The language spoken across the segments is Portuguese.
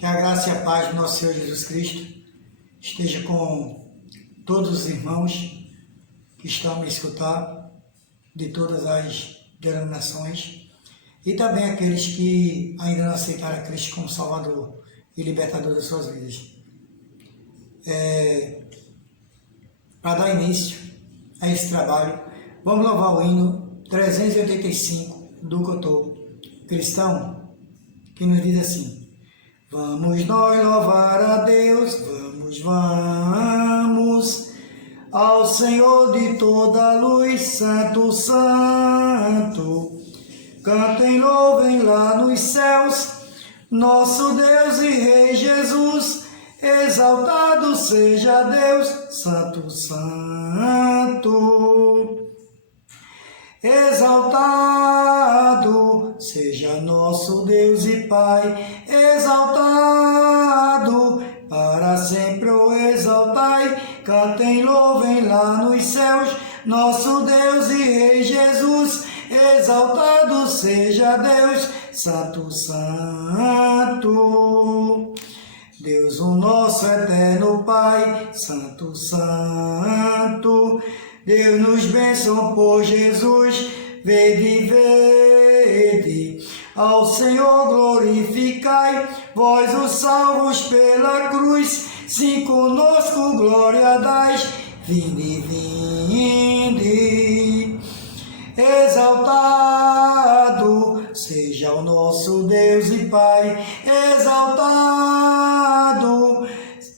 Que a graça e a paz do nosso Senhor Jesus Cristo esteja com todos os irmãos que estão a me escutar, de todas as denominações, e também aqueles que ainda não aceitaram a Cristo como Salvador e Libertador das suas vidas. Para dar início a esse trabalho, vamos louvar o hino 385 do cantor cristão, que nos diz assim: vamos nós louvar a Deus, vamos, ao Senhor de toda a luz, Santo, Santo. Cantem, louvem lá nos céus, nosso Deus e Rei Jesus, exaltado seja Deus, Santo, Santo. Exaltado seja nosso Deus e Pai, exaltado, para sempre o exaltai. Cantem, louvem lá nos céus, nosso Deus e Rei Jesus, exaltado seja Deus, Santo, Santo. Deus o nosso eterno Pai, Santo, Santo. Deus nos bênção por Jesus, vede, vede. Ao Senhor glorificai, vós os salvos pela cruz, sim conosco glória dais, vinde, vinde. Exaltado seja o nosso Deus e Pai, exaltado,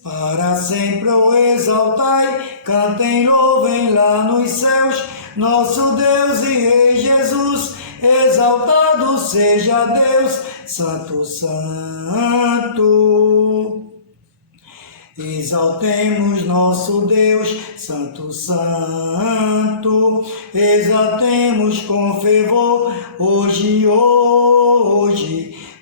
para sempre o exaltai. Cantem, louvem lá nos céus, nosso Deus e Rei Jesus, exaltado seja Deus, Santo, Santo. Exaltemos nosso Deus, Santo, Santo, exaltemos com fervor, hoje,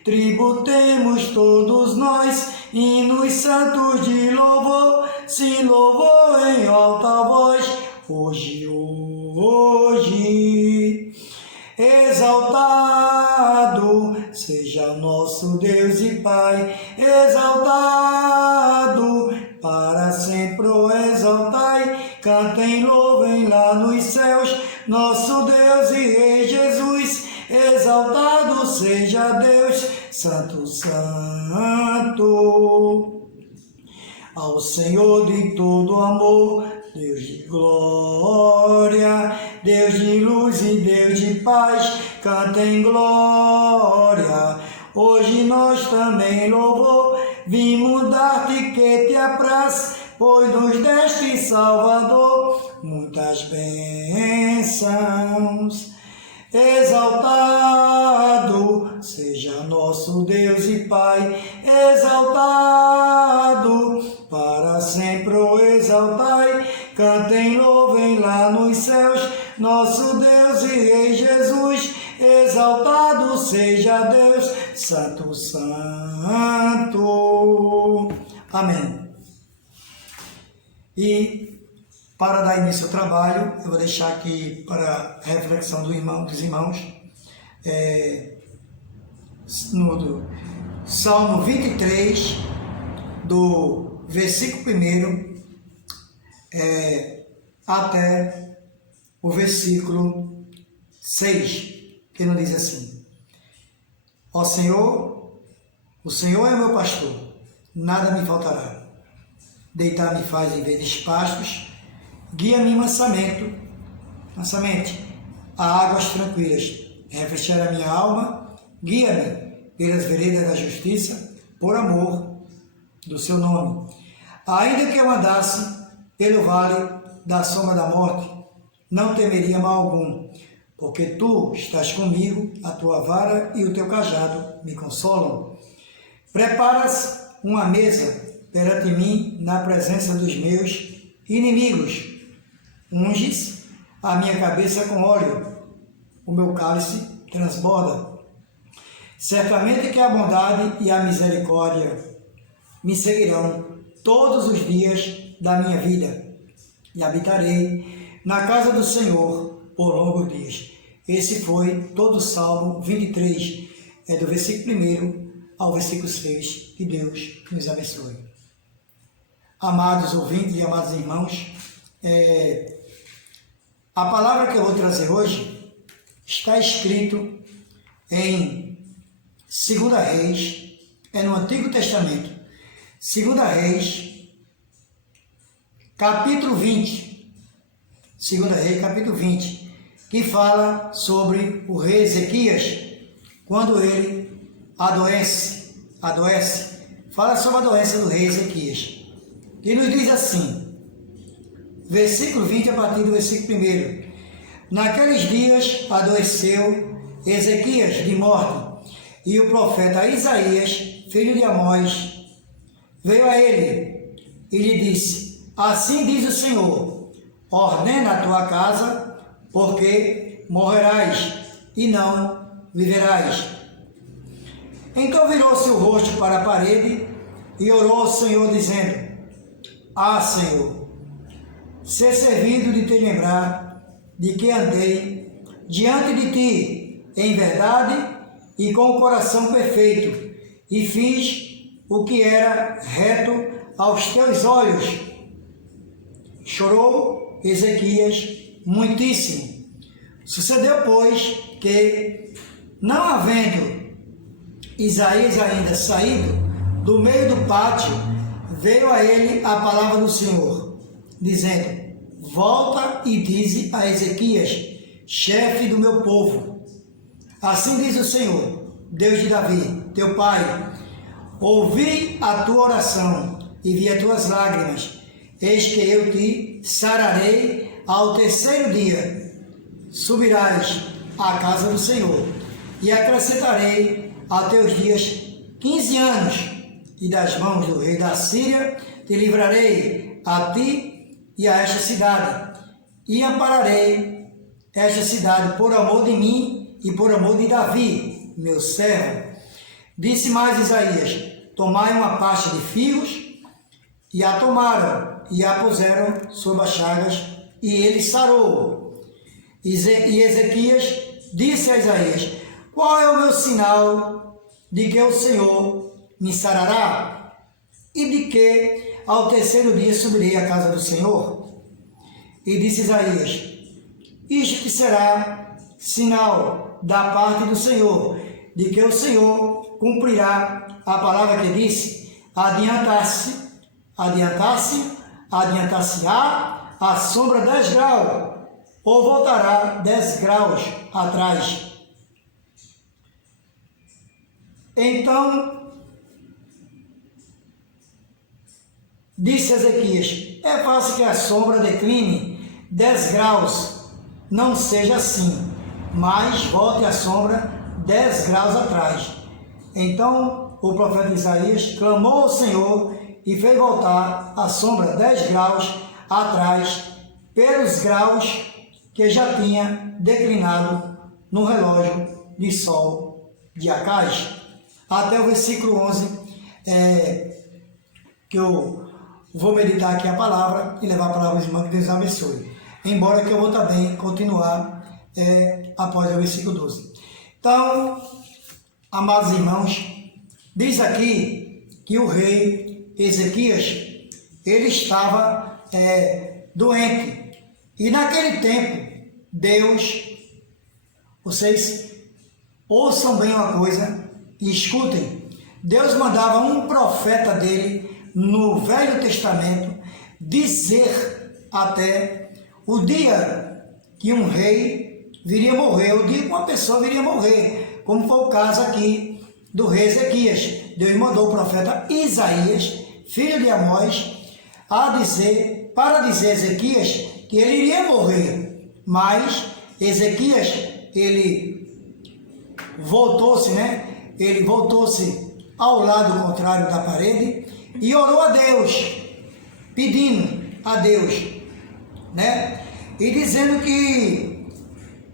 tributemos todos nós, hinos santos de louvor, se louvor em alta voz, hoje, exaltado seja nosso Deus e Pai, exaltado, para sempre o exaltai. Cantem, louvem lá nos céus, nosso Deus e Rei Jesus, exaltado seja Deus, Santo, Santo. Ao Senhor de todo amor, Deus de glória, Deus de luz e Deus de paz, cantem glória. Hoje nós também louvor, vimos dar-te que te apraz, pois nos deste Salvador muitas bênçãos. Exaltado seja nosso Deus e Pai, exaltado, para sempre o exaltai. Cantem, louvem lá nos céus, nosso Deus e Rei Jesus, exaltado seja Deus, Santo, Santo. Amém. E para dar início ao trabalho, eu vou deixar aqui para a reflexão dos irmãos, no Salmo 23, do versículo 1 até o versículo 6, que nos diz assim: Ó Senhor, o Senhor é meu pastor, nada me faltará. Deitar-me faz em verdes pastos, guia-me mansamente a águas tranquilas. Refrescar a minha alma, guia-me pelas veredas da justiça, por amor do seu nome. Ainda que eu andasse pelo vale da sombra da morte, não temeria mal algum, porque tu estás comigo, a tua vara e o teu cajado me consolam. Preparas uma mesa perante mim na presença dos meus inimigos. Unges a minha cabeça com óleo, o meu cálice transborda. Certamente que a bondade e a misericórdia me seguirão todos os dias da minha vida, e habitarei na casa do Senhor por longos dias. Esse foi todo o Salmo 23, do versículo 1 ao versículo 6. Que Deus nos abençoe. Amados ouvintes e amados irmãos, a palavra que eu vou trazer hoje está escrito em 2 Reis, no Antigo Testamento, 2 Reis, capítulo 20, 2 Reis, capítulo 20, que fala sobre o rei Ezequias, quando ele adoece, fala sobre a doença do rei Ezequias, que nos diz assim, versículo 20 a partir do versículo 1. Naqueles dias adoeceu Ezequias de morte, e o profeta Isaías, filho de Amós, veio a ele e lhe disse: assim diz o Senhor, ordena a tua casa, porque morrerás e não viverás. Então virou-se o rosto para a parede e orou ao Senhor, dizendo: ah, Senhor, ser servido de te lembrar de que andei diante de ti em verdade e com o coração perfeito, e fiz o que era reto aos teus olhos. Chorou Ezequias muitíssimo. Sucedeu, pois, que, não havendo Isaías ainda saído do meio do pátio, veio a ele a palavra do Senhor, dizendo: volta e dize a Ezequias, chefe do meu povo: assim diz o Senhor, Deus de Davi, teu pai, ouvi a tua oração e vi as tuas lágrimas, eis que eu te sararei ao terceiro dia. Subirás à casa do Senhor, e acrescentarei a teus dias 15 anos, e das mãos do rei da Síria te livrarei a ti e a esta cidade, e ampararei esta cidade por amor de mim e por amor de Davi, meu servo. Disse mais Isaías: tomai uma pasta de figos, e a tomaram, e a puseram sobre as chagas, e ele sarou. E Ezequias disse a Isaías: qual é o meu sinal de que o Senhor me sarará? E de que ao terceiro dia subirei à casa do Senhor? E disse Isaías: isto que será sinal da parte do Senhor, de que o Senhor cumprirá a palavra que disse: adiantar-se-á a sombra 10 graus, ou voltará 10 graus atrás. Então disse Ezequias: é fácil que a sombra decline 10 graus, não seja assim, mas volte a sombra 10 graus atrás. Então o profeta Isaías clamou ao Senhor e fez voltar a sombra 10 graus atrás, pelos graus que já tinha declinado no relógio de sol de Acais. Até o versículo 11, que eu vou meditar aqui a palavra e levar a palavra aos irmãos, que Deus abençoe. Embora que eu vou também continuar após o versículo 12. Então, amados irmãos, diz aqui que o rei Ezequias, ele estava doente. E naquele tempo, Deus, vocês ouçam bem uma coisa e escutem, Deus mandava um profeta dele no Velho Testamento dizer até o dia que um rei viria morrer, o dia que uma pessoa viria morrer, como foi o caso aqui do rei Ezequias. Deus mandou o profeta Isaías, filho de Amós, para dizer a Ezequias que ele iria morrer. Mas Ezequias, ele voltou-se, Ele voltou-se ao lado contrário da parede e orou a Deus, pedindo a Deus, E dizendo que,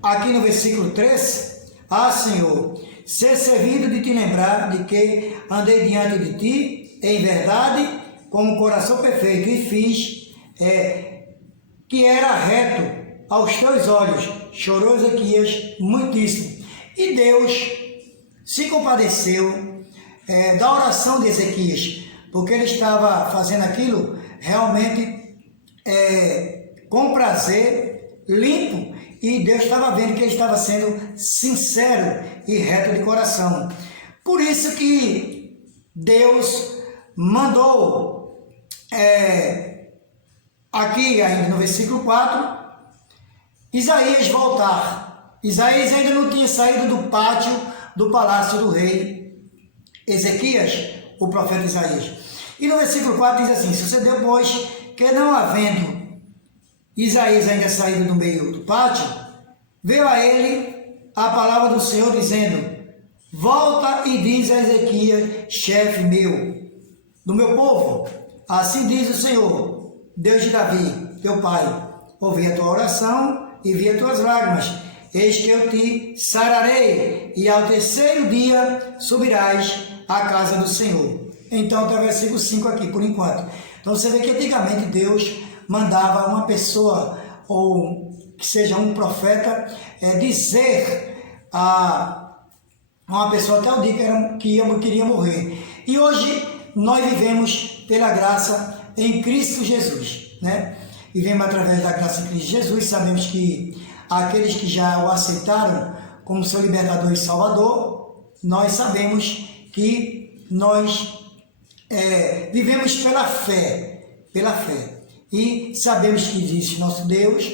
aqui no versículo 3, Senhor, ser servido de te lembrar de que andei diante de ti em verdade, com o coração perfeito, e fiz que era reto aos teus olhos. Chorou Ezequias muitíssimo. E Deus se compadeceu da oração de Ezequias, porque ele estava fazendo aquilo realmente com prazer, limpo, e Deus estava vendo que ele estava sendo sincero e reto de coração. Por isso que Deus mandou, aqui ainda no versículo 4, Isaías voltar. Isaías ainda não tinha saído do pátio do palácio do rei Ezequias, o profeta Isaías. E no versículo 4 diz assim: sucedeu, pois, que não havendo Isaías ainda saído do meio do pátio, veio a ele a palavra do Senhor, dizendo: volta e diz a Ezequias, chefe meu, do meu povo, assim diz o Senhor, Deus de Davi, teu pai, ouvi a tua oração e vi as tuas lágrimas, eis que eu te sararei, e ao terceiro dia subirás à casa do Senhor. Então, até o versículo 5 aqui, por enquanto. Então, você vê que antigamente Deus mandava uma pessoa, ou que seja um profeta, dizer a uma pessoa até o dia que queria morrer. E hoje nós vivemos pela graça em Cristo Jesus, né? Vivemos através da graça em Cristo Jesus. Sabemos que aqueles que já o aceitaram como seu libertador e salvador, nós sabemos que nós vivemos pela fé, e sabemos que existe nosso Deus,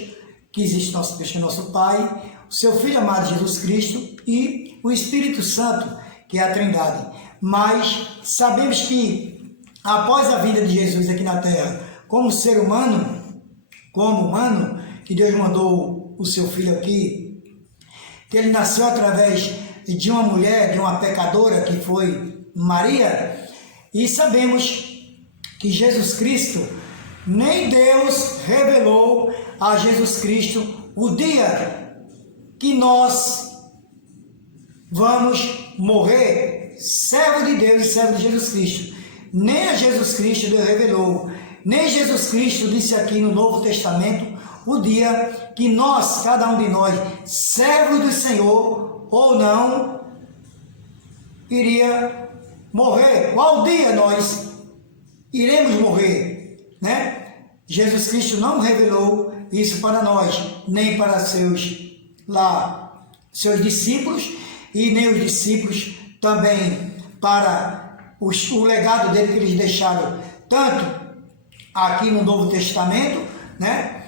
que existe nosso Deus, que é nosso Pai, o seu Filho amado Jesus Cristo e o Espírito Santo, que é a Trindade. Mas sabemos que após a vida de Jesus aqui na Terra, como ser humano, que Deus mandou o seu Filho aqui, que ele nasceu através de uma mulher, de uma pecadora, que foi Maria, e sabemos que Jesus Cristo, nem Deus revelou a Jesus Cristo o dia que nós vamos morrer, servo de Deus e servo de Jesus Cristo. Nem a Jesus Cristo Deus revelou, nem Jesus Cristo disse aqui no Novo Testamento o dia que nós, cada um de nós, servos do Senhor ou não, iria morrer. Qual dia nós iremos morrer, né? Jesus Cristo não revelou isso para nós, nem para seus discípulos, e nem os discípulos também para o legado dele que eles deixaram, tanto aqui no Novo Testamento, né?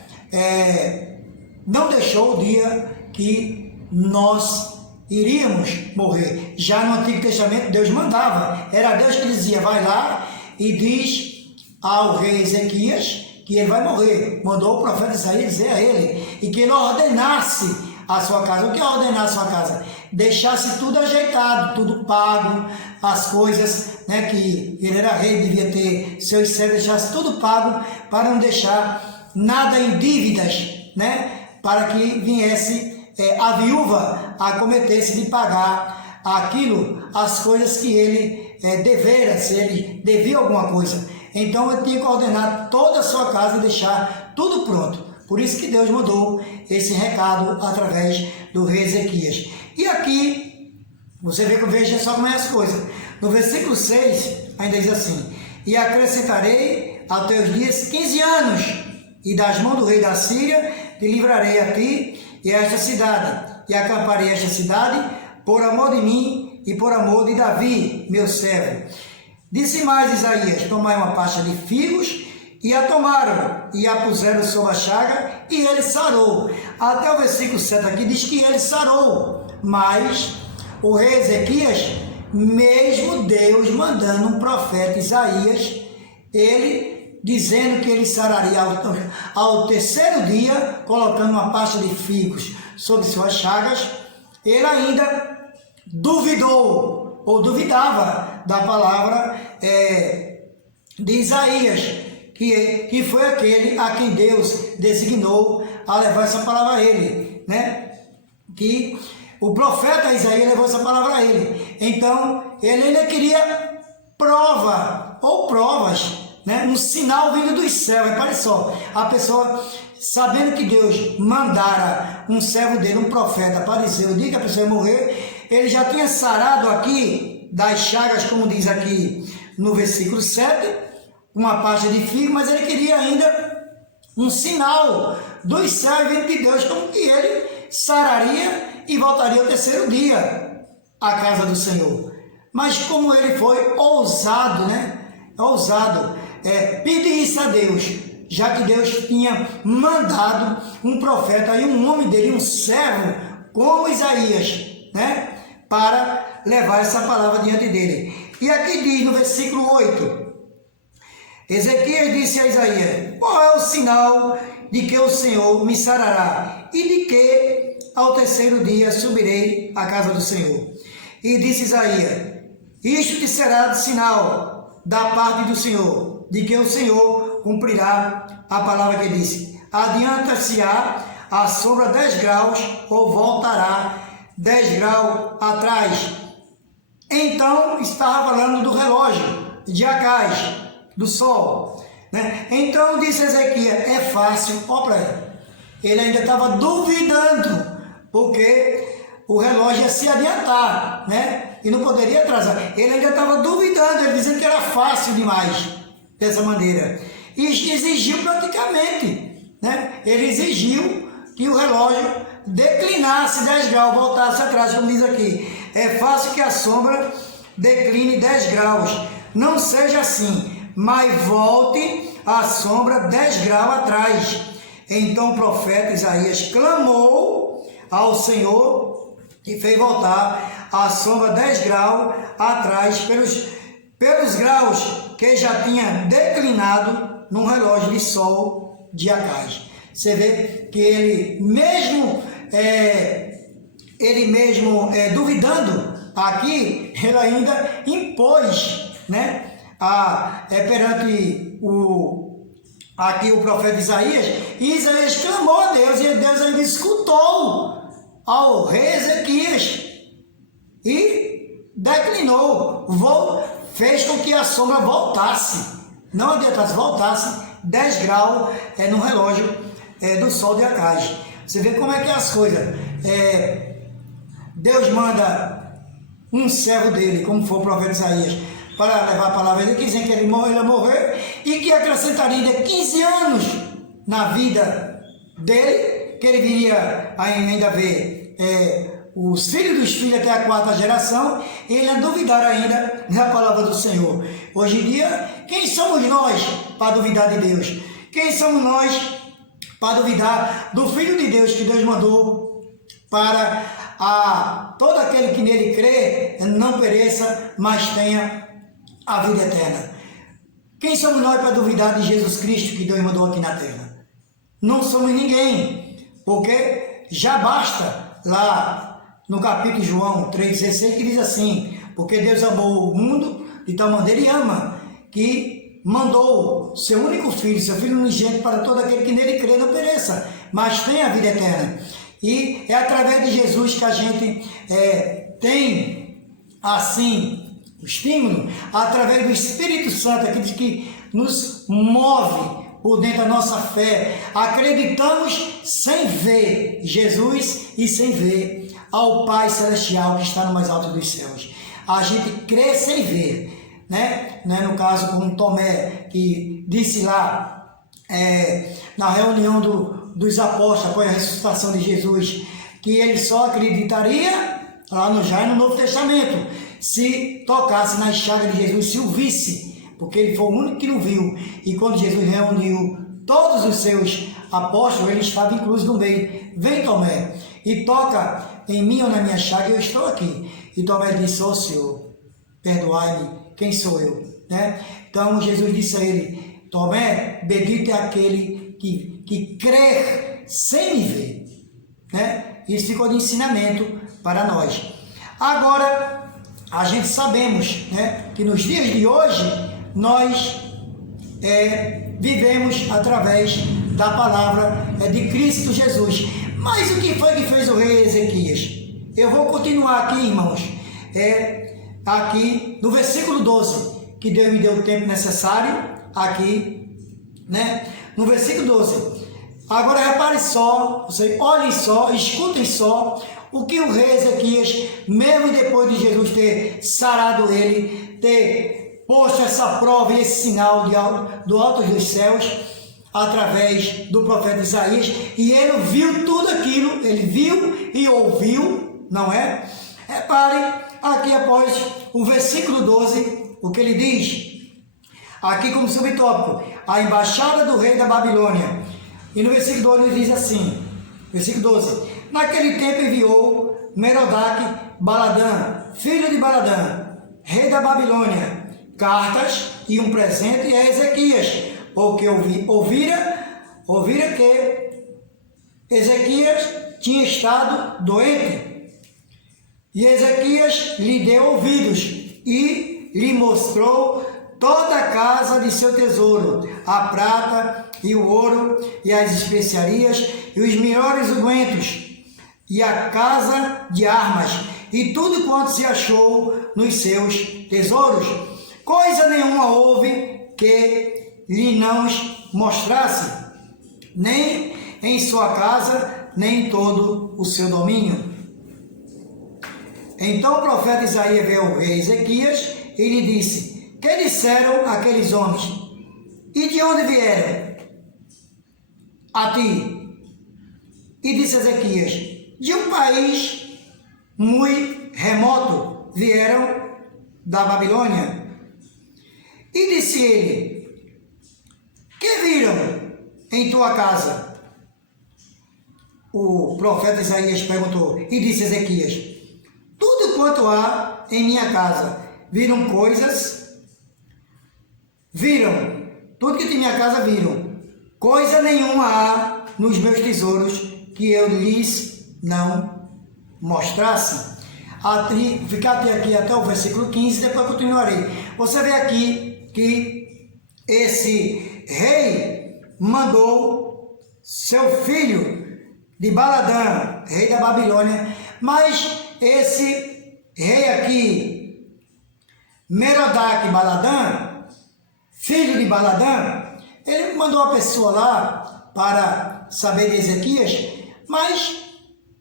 Não deixou o dia que nós iríamos morrer. Já no Antigo Testamento Deus mandava, era Deus que dizia: vai lá e diz ao rei Ezequias que ele vai morrer. Mandou o profeta Isaías dizer a ele, e que ele ordenasse a sua casa. O que é ordenar a sua casa? Deixasse tudo ajeitado, tudo pago, as coisas, né, que ele era rei, devia ter seus servos, deixasse tudo pago, para não deixar nada em dívidas, né, para que viesse a viúva a cometesse de pagar aquilo, as coisas que ele devera, se ele devia alguma coisa. Então eu tinha que ordenar toda a sua casa e deixar tudo pronto. Por isso que Deus mandou esse recado através do rei Ezequias. E aqui, você vê que veja só como é as coisas. No versículo 6, ainda diz assim: e acrescentarei aos teus dias 15 anos, e das mãos do rei da Síria te livrarei a ti e a esta cidade, e acamparei esta cidade por amor de mim e por amor de Davi, meu servo. Disse mais Isaías: tomai uma pasta de figos, e a tomaram, e a puseram sobre a chaga, e ele sarou. Até o versículo 7 aqui diz que ele sarou, mas o rei Ezequias, mesmo Deus mandando um profeta Isaías, ele dizendo que ele sararia ao terceiro dia, colocando uma pasta de figos sobre suas chagas, ele ainda duvidou, ou duvidava da palavra de Isaías, que foi aquele a quem Deus designou a levar essa palavra a ele, né? Que o profeta Isaías levou essa palavra a ele. Então, ele ainda queria prova, ou provas, né? Um sinal vindo dos céus. Repare só, a pessoa, sabendo que Deus mandara um servo dele, um profeta, para dizer o dia que a pessoa ia morrer, ele já tinha sarado aqui das chagas, como diz aqui no versículo 7, uma pasta de figo, mas ele queria ainda um sinal dos céus vindo de Deus, como que ele sararia e voltaria ao terceiro dia à casa do Senhor. Mas como ele foi ousado, né? Ousado, pedir isso a Deus, já que Deus tinha mandado um profeta e um homem dele, um servo, como Isaías, né? Para levar essa palavra diante dele. E aqui diz no versículo 8, Ezequias disse a Isaías: qual é o sinal de que o Senhor me sarará e de que ao terceiro dia subirei à casa do Senhor? E disse Isaías: isto te será de sinal da parte do Senhor, de que o Senhor cumprirá a palavra que disse. Adianta-se-á a sombra 10 graus ou voltará 10 graus atrás. Então estava falando do relógio de Acais, do sol, né? Então disse Ezequias: é fácil, ó para ele ainda estava duvidando, porque o relógio ia se adiantar, né? E não poderia atrasar. Ele ainda estava duvidando, ele dizendo que era fácil demais, dessa maneira. E exigiu praticamente, né? Ele exigiu que o relógio declinasse 10 graus, voltasse atrás, como diz aqui. É fácil que a sombra decline 10 graus. Não seja assim, mas volte a sombra 10 graus atrás. Então o profeta Isaías clamou ao Senhor e fez voltar a sombra 10 graus atrás pelos graus que já tinha declinado no relógio de sol de Acais. Você vê que ele mesmo duvidando aqui, ele ainda impôs, né, perante aqui o profeta Isaías, e Isaías clamou a Deus, e Deus ainda escutou ao rei Ezequias e declinou, fez com que a sombra voltasse, não adiantasse, voltasse 10 graus no relógio do sol de Acais. Você vê como é que é as coisas. Deus manda um servo dele, como foi o profeta Isaías, para levar a palavra dele, dizendo que ele ia morrer, e que acrescentaria ainda 15 anos na vida dele, que ele viria ainda ver os filhos dos filhos até a 4ª geração, e ele ia duvidar ainda da palavra do Senhor. Hoje em dia, quem somos nós para duvidar de Deus? Quem somos nós para duvidar do Filho de Deus que Deus mandou para todo aquele que nele crê não pereça, mas tenha a vida eterna? Quem somos nós para duvidar de Jesus Cristo que Deus mandou aqui na terra? Não somos ninguém, porque já basta lá no capítulo de João 3,16 que diz assim: porque Deus amou o mundo de tal maneira e ama, que mandou seu único filho, seu filho unigênito, para todo aquele que nele crê não pereça, mas tenha a vida eterna. E é através de Jesus que a gente tem, assim, o estímulo, através do Espírito Santo, aquele que nos move por dentro da nossa fé. Acreditamos sem ver Jesus e sem ver ao Pai Celestial que está no mais alto dos céus. A gente crê sem ver, né? No caso, como Tomé, que disse lá na reunião dos apóstolos após a ressuscitação de Jesus, que ele só acreditaria lá no Novo Testamento se tocasse nas chagas de Jesus, se o visse, porque ele foi o único que não viu. E quando Jesus reuniu todos os seus apóstolos, ele estava incluso no meio. Vem, Tomé, e toca em mim ou na minha chaga, eu estou aqui. E Tomé disse: ó Senhor, perdoai-me, quem sou eu? Né? Então Jesus disse a ele: Tomé, bendito é aquele que crê sem me ver. Né? Isso ficou de ensinamento para nós. Agora, a gente sabemos, né, que nos dias de hoje nós vivemos através da palavra de Cristo Jesus. Mas o que foi que fez o rei Ezequias? Eu vou continuar aqui, irmãos, aqui no versículo 12, que Deus me deu o tempo necessário aqui, né? No versículo 12, Agora repare só, olhem só, escutem só o que o rei Ezequias, mesmo depois de Jesus ter sarado ele, ter posto essa prova e esse sinal do alto dos céus, através do profeta Isaías, e ele viu tudo aquilo, ele viu e ouviu, não é? Repare aqui após o versículo 12, o que ele diz, aqui como subtópico, a embaixada do rei da Babilônia. E no versículo 12 ele diz assim, versículo 12, naquele tempo enviou Merodach Baladã, filho de Baladã, rei da Babilônia, cartas e um presente a Ezequias, porque ouvira que Ezequias tinha estado doente. E Ezequias lhe deu ouvidos e lhe mostrou toda a casa de seu tesouro, a prata e o ouro e as especiarias e os melhores ungüentos e a casa de armas e tudo quanto se achou nos seus tesouros. Coisa nenhuma houve que lhe não mostrasse, nem em sua casa, nem em todo o seu domínio. Então o profeta Isaías veio ao rei Ezequias e lhe disse, que disseram aqueles homens? E de onde vieram? A ti. E disse Ezequias, de um país muito remoto vieram da Babilônia. E disse ele, que viram em tua casa? O profeta Isaías perguntou, e disse Ezequias, tudo quanto há em minha casa, viram coisas, viram, tudo que tem em minha casa viram, coisa nenhuma há nos meus tesouros que eu lhes não mostrasse. Ficar aqui até o versículo 15, depois continuarei. Você vê aqui que esse rei mandou seu filho de Baladã, rei da Babilônia, mas esse rei aqui, Merodach Baladã, filho de Baladã, ele mandou a pessoa lá para saber de Ezequias, mas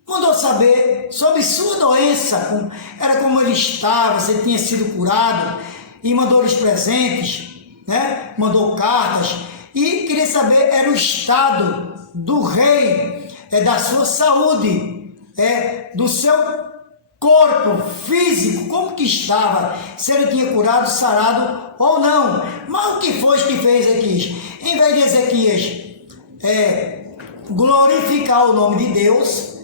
mandou saber sobre sua doença, era como ele estava, se ele tinha sido curado, e mandou os presentes, né? Mandou cartas, e queria saber, era o estado do rei, da sua saúde, do seu corpo físico, como que estava, se ele tinha curado, sarado ou não. Mas o que foi que fez Ezequias? Em vez de Ezequias glorificar o nome de Deus,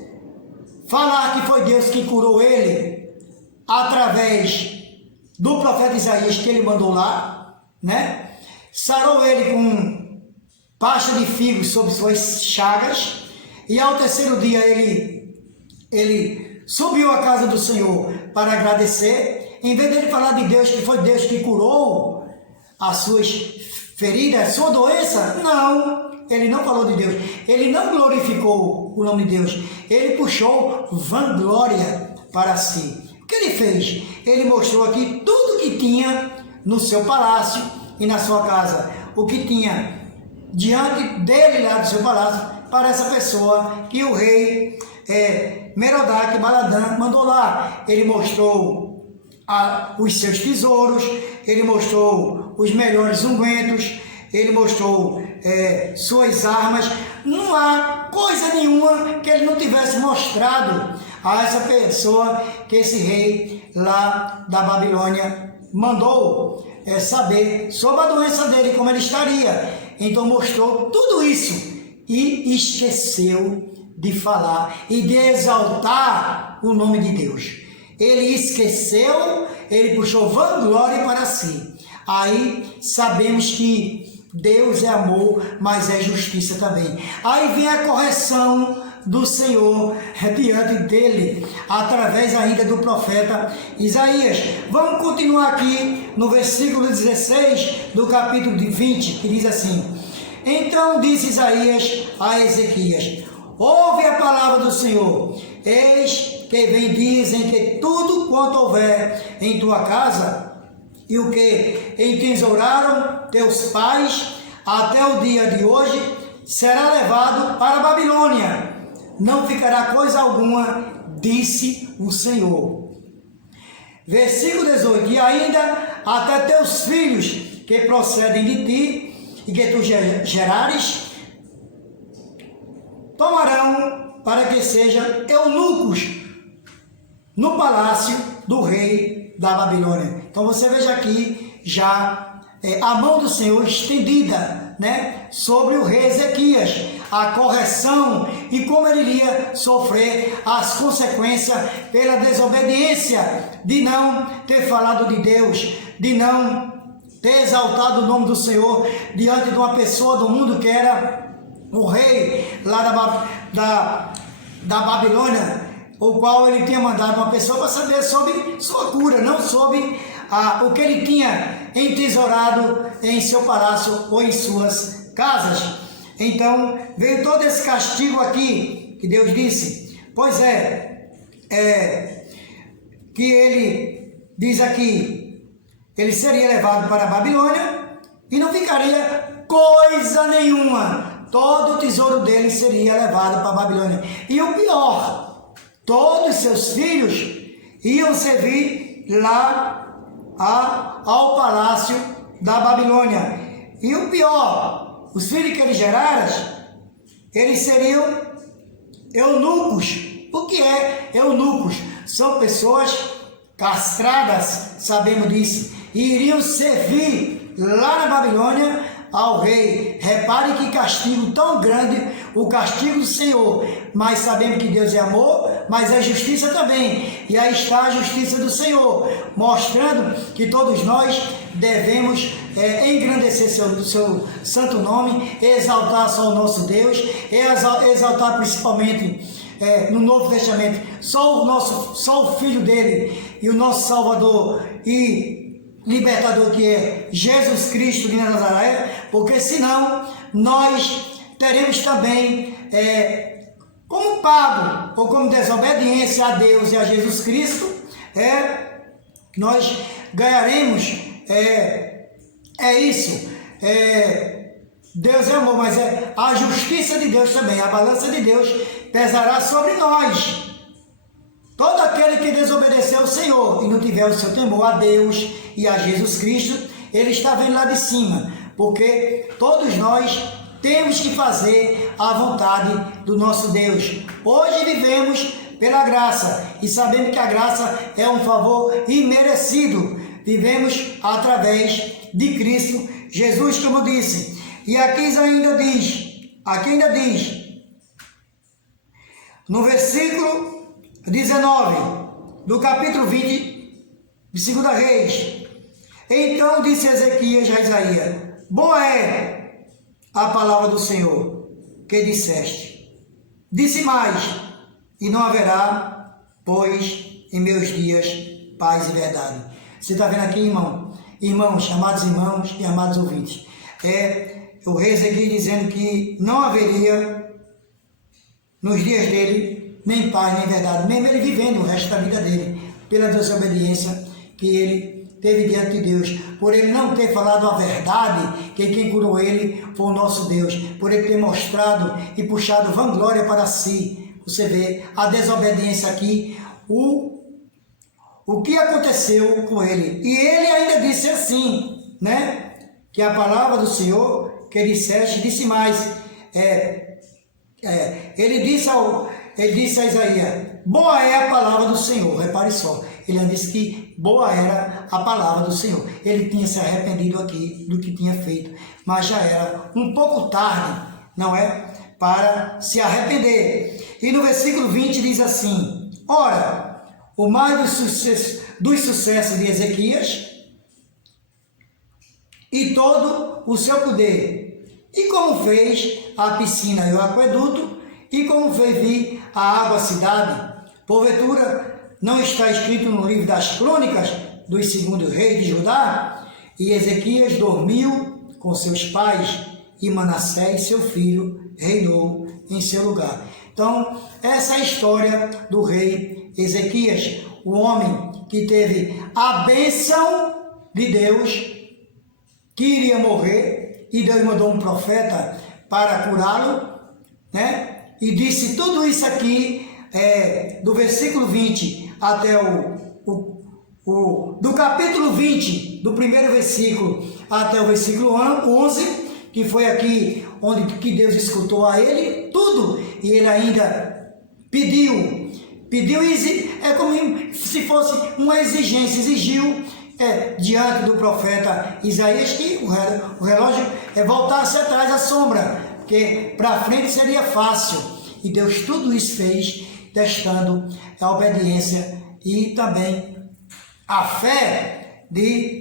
falar que foi Deus que curou ele através do profeta Isaías que ele mandou lá, né? Sarou ele com pasta de figos sobre suas chagas, e ao terceiro dia ele subiu à casa do Senhor para agradecer. Em vez dele falar de Deus, que foi Deus que curou as suas feridas, a sua doença, não, ele não falou de Deus, ele não glorificou o nome de Deus, ele puxou vanglória para si. O que ele fez? Ele mostrou aqui tudo que tinha no seu palácio e na sua casa, o que tinha diante dele lá do seu palácio, para essa pessoa que o rei Merodach Baladã mandou lá. Ele mostrou os seus tesouros, ele mostrou os melhores ungüentos, ele mostrou suas armas. Não há coisa nenhuma que ele não tivesse mostrado a essa pessoa que esse rei lá da Babilônia mandou saber sobre a doença dele, como ele estaria. Então mostrou tudo isso e esqueceu de falar e de exaltar o nome de Deus. Ele esqueceu, ele puxou vanglória para si. Aí sabemos que Deus é amor, mas é justiça também. Aí vem a correção do Senhor diante dele, através ainda do profeta Isaías. Vamos continuar aqui no versículo 16 do capítulo 20, que diz assim: então disse Isaías a Ezequias: ouve a palavra do Senhor, eis que vem dias em que tudo quanto houver em tua casa, e o que entesouraram teus pais até o dia de hoje, será levado para a Babilônia. Não ficará coisa alguma, disse o Senhor. Versículo 18. E ainda até teus filhos que procedem de ti e que tu gerares, tomarão para que sejam eunucos no palácio do rei da Babilônia. Então você veja aqui já a mão do Senhor estendida, né, sobre o rei Ezequias, a correção e como ele iria sofrer as consequências pela desobediência de não ter falado de Deus, de não ter exaltado o nome do Senhor diante de uma pessoa do mundo que era o rei lá da Babilônia, o qual ele tinha mandado uma pessoa para saber sobre sua cura, não sobre o que ele tinha entesourado em seu palácio ou em suas casas. Então veio todo esse castigo aqui que Deus disse. Pois que ele diz aqui, ele seria levado para a Babilônia e não ficaria coisa nenhuma. Todo o tesouro dele seria levado para a Babilônia. E o pior, todos seus filhos iam servir lá ao palácio da Babilônia. E o pior, os filhos que ele gerara, eles seriam eunucos. O que é eunucos? São pessoas castradas, sabemos disso, e iriam servir lá na Babilônia ao rei. Repare que castigo tão grande, o castigo do Senhor, mas sabemos que Deus é amor, mas é justiça também, e aí está a justiça do Senhor, mostrando que todos nós devemos engrandecer seu santo nome, exaltar só o nosso Deus, exaltar principalmente no Novo Testamento só o Filho dele e o nosso Salvador e libertador, que é Jesus Cristo de Nazaré, porque senão nós teremos também como pago ou como desobediência a Deus e a Jesus Cristo, nós ganharemos isso. Deus é amor, mas a justiça de Deus também, a balança de Deus pesará sobre nós. Todo aquele que desobedecer ao Senhor e não tiver o seu temor a Deus e a Jesus Cristo, ele está vendo lá de cima, porque todos nós temos que fazer a vontade do nosso Deus. Hoje vivemos pela graça e sabemos que a graça é um favor imerecido. Vivemos através de Cristo Jesus, como disse. E aqui ainda diz, no versículo 19 do capítulo 20 de 2 Reis: então disse Ezequias a Isaías: boa é a palavra do Senhor que disseste. Disse mais: e não haverá, pois, em meus dias, paz e verdade. Você está vendo aqui, irmãos, amados irmãos e amados ouvintes, o rei Ezequias dizendo que não haveria nos dias dele nem paz nem verdade, mesmo ele vivendo o resto da vida dele, pela desobediência que ele teve diante de Deus, por ele não ter falado a verdade, que quem curou ele foi o nosso Deus, por ele ter mostrado e puxado vanglória para si. Você vê a desobediência aqui, o que aconteceu com ele. E ele ainda disse assim, né, que a palavra do Senhor que disse mais, ele disse a Isaías: boa é a palavra do Senhor. Repare só, ele disse que boa era a palavra do Senhor. Ele tinha se arrependido aqui do que tinha feito, mas já era um pouco tarde, não é? Para se arrepender. E no versículo 20 diz assim: ora, o mais dos sucessos de Ezequias e todo o seu poder, e como fez a piscina e o aqueduto, e como fez vir a água à cidade. Porventura não está escrito no livro das crônicas dos 2 reis de Judá? E Ezequias dormiu com seus pais, e Manassés, seu filho, reinou em seu lugar. Então, essa é a história do rei Ezequias, o homem que teve a bênção de Deus, que iria morrer, e Deus mandou um profeta para curá-lo, né? E disse tudo isso aqui, do versículo 20 até do capítulo 20, do primeiro versículo até o versículo 11, que foi aqui onde que Deus escutou a ele, tudo, e ele ainda pediu, é como se fosse uma exigência, exigiu diante do profeta Isaías que o relógio voltasse atrás da sombra, porque para frente seria fácil, e Deus tudo isso fez, testando a obediência e também a fé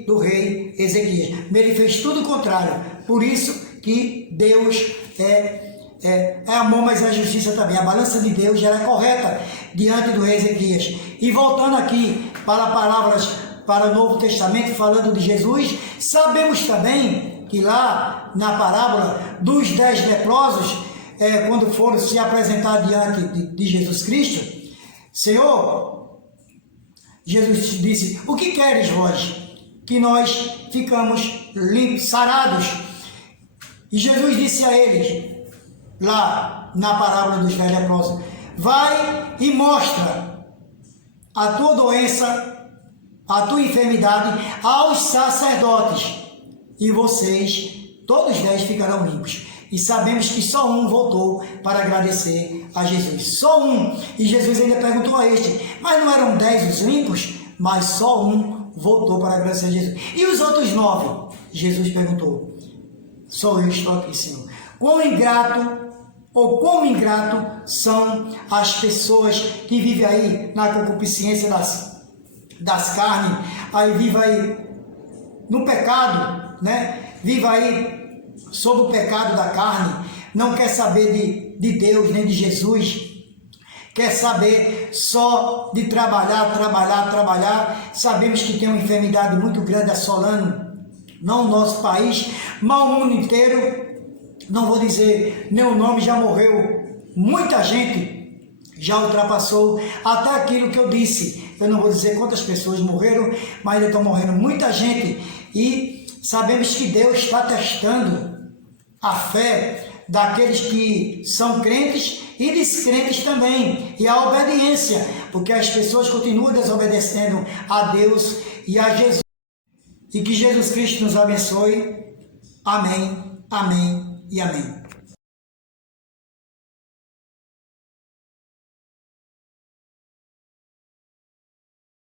do rei Ezequias. Ele fez tudo o contrário, por isso que Deus é amor, mas a justiça também. A balança de Deus já era correta diante do rei Ezequias. E voltando aqui para palavras para o Novo Testamento, falando de Jesus, sabemos também que lá na parábola dos 10 leprosos, quando foram se apresentar diante de Jesus Cristo, Senhor, Jesus disse, o que queres vós? Que nós ficamos limpos, sarados. E Jesus disse a eles, lá na parábola dos 10 leprosos, vai e mostra a tua doença, a tua enfermidade aos sacerdotes, e vocês, todos 10, ficarão limpos. E sabemos que só um voltou para agradecer a Jesus. Só um. E Jesus ainda perguntou a este, mas não eram 10 os limpos? Mas só um voltou para agradecer a Jesus. E os outros 9? Jesus perguntou, só eu estou aqui, Senhor. Quão ingrato são as pessoas que vivem aí na concupiscência das carnes, aí vive aí no pecado, né? Vive aí sob o pecado da carne, não quer saber de Deus nem de Jesus, quer saber só de trabalhar. Sabemos que tem uma enfermidade muito grande assolando, não o nosso país, mas o mundo inteiro. Não vou dizer nem o nome, já morreu muita gente, já ultrapassou até aquilo que eu disse. Eu não vou dizer quantas pessoas morreram, mas ainda estão morrendo muita gente. E sabemos que Deus está testando a fé daqueles que são crentes e descrentes também, e a obediência, porque as pessoas continuam desobedecendo a Deus e a Jesus. E que Jesus Cristo nos abençoe. Amém, amém e amém.